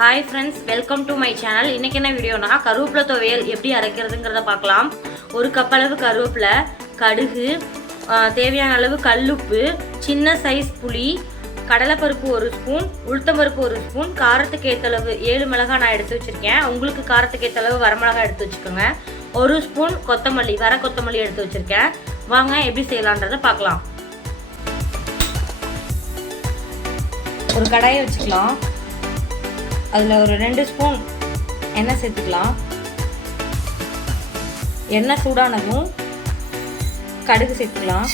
Hi friends, welcome to my channel. இன்றைக்கி என்ன வீடியோனா கருவேப்பிலை துவையல் எப்படி அரைக்கிறதுங்கிறத பார்க்கலாம். ஒரு கப் அளவு கருவேப்பிலை, கடுகு, தேவையான அளவு கல்லுப்பு, சின்ன சைஸ் புளி, கடலைப்பருப்பு 1 ஸ்பூன், உளுத்தம்பருப்பு 1 ஸ்பூன், காரத்துக்கு ஏற்றளவு 7 மிளகாய் நான் எடுத்து வச்சுருக்கேன். உங்களுக்கு காரத்துக்கு ஏற்றளவு வரமிளகாய் எடுத்து வச்சுக்கோங்க. 1 ஸ்பூன் கொத்தமல்லி, வர கொத்தமல்லி எடுத்து வச்சுருக்கேன். வாங்க எப்படி செய்யலான்றதை பார்க்கலாம். ஒரு கடாயை வச்சுக்கலாம். அதில் ஒரு 2 ஸ்பூன் எண்ணெய் சேர்த்துக்கலாம். எண்ணெய் சூடானதும் கடுகு சேர்த்துக்கலாம்,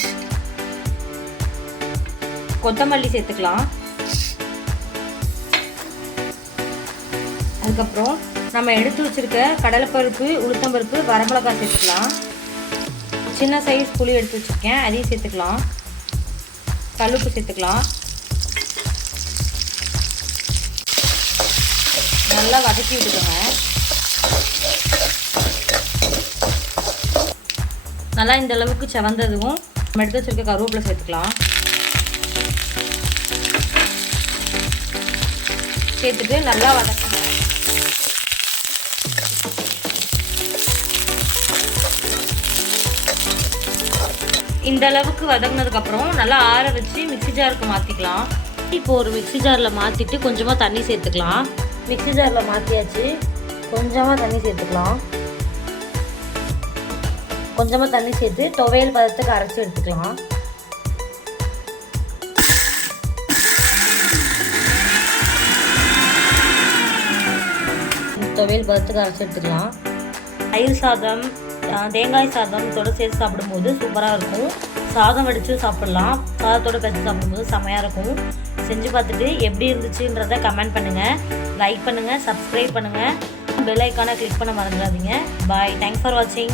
கொத்தமல்லி சேர்த்துக்கலாம். அதுக்கப்புறம் நம்ம எடுத்து வச்சுருக்க கடலைப்பருப்பு, உளுத்தம்பருப்பு, வரமிளகாய் சேர்த்துக்கலாம். சின்ன சைஸ் புளி எடுத்து வச்சுருக்கேன், அதையும் சேர்த்துக்கலாம். கல்லுப்பு சேர்த்துக்கலாம். நல்லா வதக்கி விட்டுக்கோங்க. நல்லா இந்த அளவுக்கு செவந்ததும் நம்ம எடுத்து வச்சிருக்க கருவேப்பிலை சேர்த்துக்கலாம். சேர்த்துட்டு நல்லா வதக்குங்க. இந்த அளவுக்கு வதங்கினதுக்கப்புறம் நல்லா ஆற வச்சு மிக்ஸி ஜாருக்கு மாற்றிக்கலாம். இப்போ ஒரு மிக்ஸி ஜாரில் மாற்றிட்டு கொஞ்சமாக தண்ணி சேர்த்துக்கலாம். மிக்ஸி ஜாரில் மாற்றியாச்சு. கொஞ்சமாக தண்ணி சேர்த்துக்கலாம். கொஞ்சமாக தண்ணி சேர்த்து துவையல் பதத்துக்கு அரைச்சி எடுத்துக்கலாம். துவையல் பதத்துக்கு அரைச்சி எடுத்துக்கலாம். தயிர் சாதம், தேங்காய் சாதம் இதோட சேர்த்து சாப்பிடும்போது சூப்பராக இருக்கும். சாதம் வடித்து சாப்பிட்லாம். சாதத்தோடு கழிச்சு சாப்பிடும்போது செம்மையாக இருக்கும். செஞ்சு பார்த்துட்டு எப்படி இருந்துச்சுன்றதை கமெண்ட் பண்ணுங்கள், லைக் பண்ணுங்கள், சப்ஸ்கிரைப் பண்ணுங்கள், பெல் ஐக்கானை கிளிக் பண்ண மறந்துடாதீங்க. பாய். தேங்க்ஸ் ஃபார் வாட்சிங்.